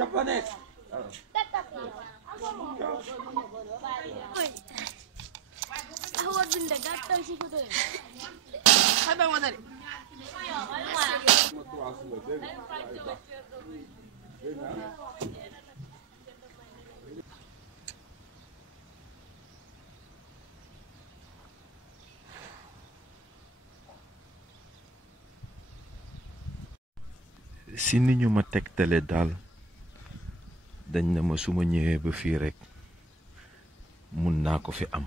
Japanese. si ni ñu ma tegtale daal dañ na ma su ma ñëwee ba fii rekk mun naa ko fi am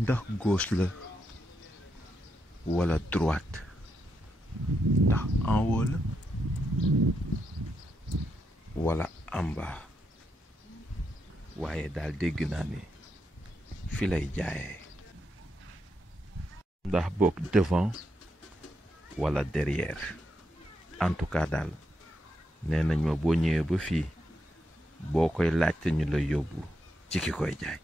ndax gauche la walla droite ndax en haut la walla en bas waaye daal dégg naa ni fi lay jaayee ndax boog devant walla derrière en tout cas daal nee nañ ma boo ñëwee ba fii boo koy laajte ñu la yóbbu ci ki koy jaay.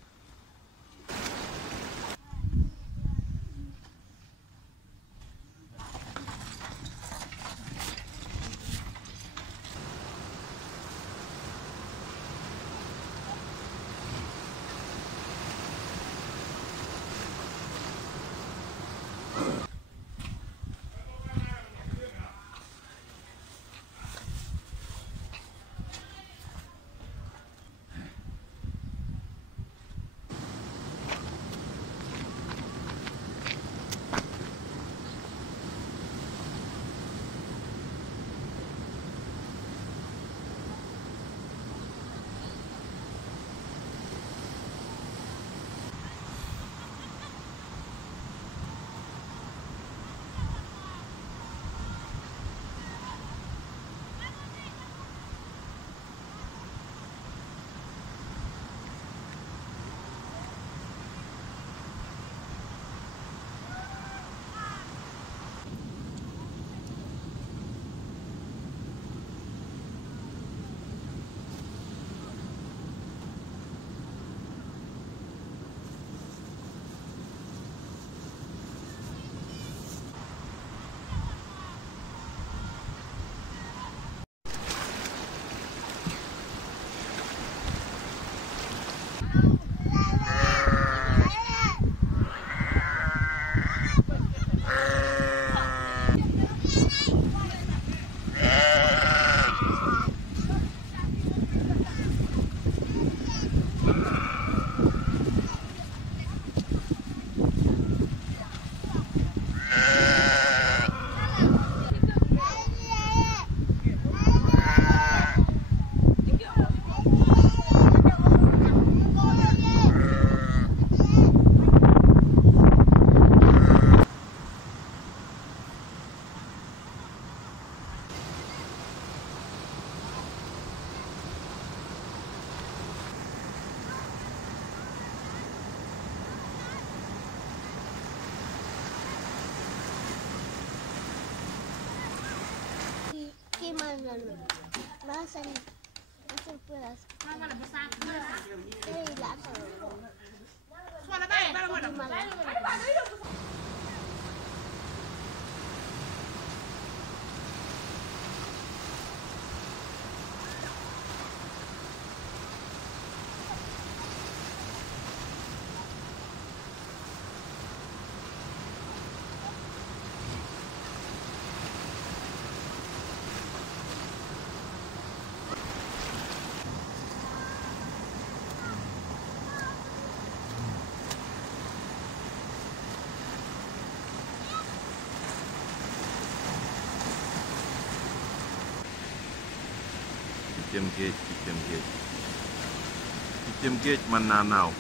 piccam géej mën naa naaw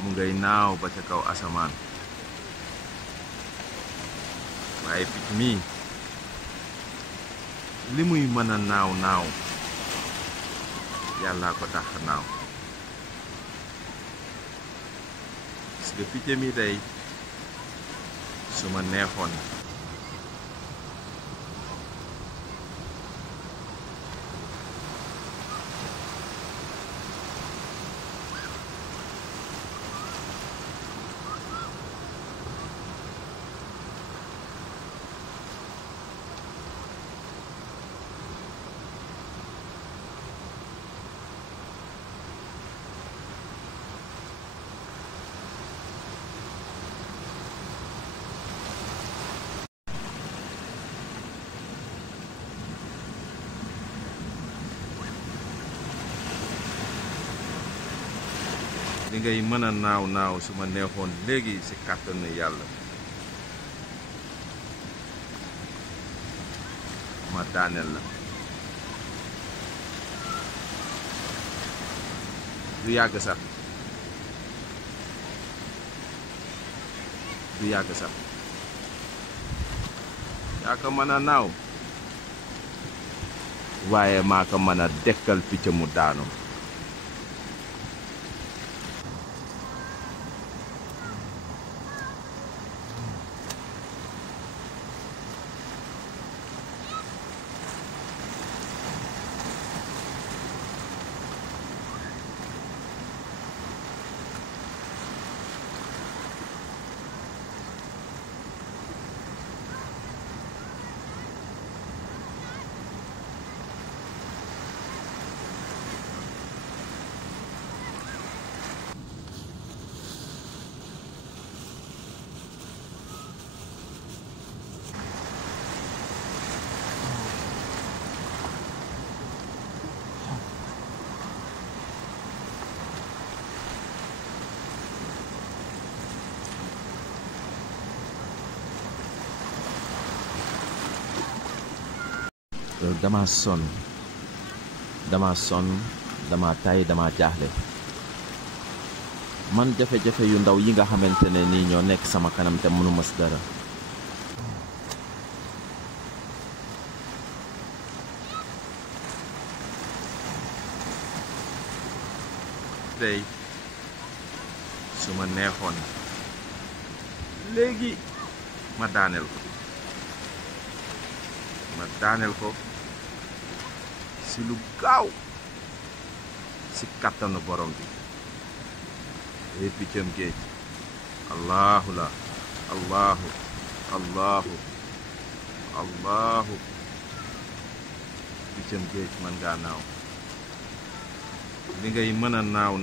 mu ngay naaw ba ca kaw asamaan waaye picc mii li muy mën a naaw naaw yàllaa ko tax naaw parce que picc mi day su ma neexoon li ngay mën a naaw naaw su ma neexoon léegi si kàttanu yàlla ma daaneel la du yàgg sax du yàgg sax yaa ko mën a naaw waaye maa ko mën a dekkal picc mu daanu dama sonn dama tay dama jaaxle man jafe-jafe yu ndaw yi nga xamante ne nii ñoo nekk sama kanam te mënuma si dara tey su ma neexoon léegi ma daaneel ko si lu gaaw si kattanu borom bi ay piccam géej allahu la allahu piccam géej man ngaa naaw li ngay mën a naaw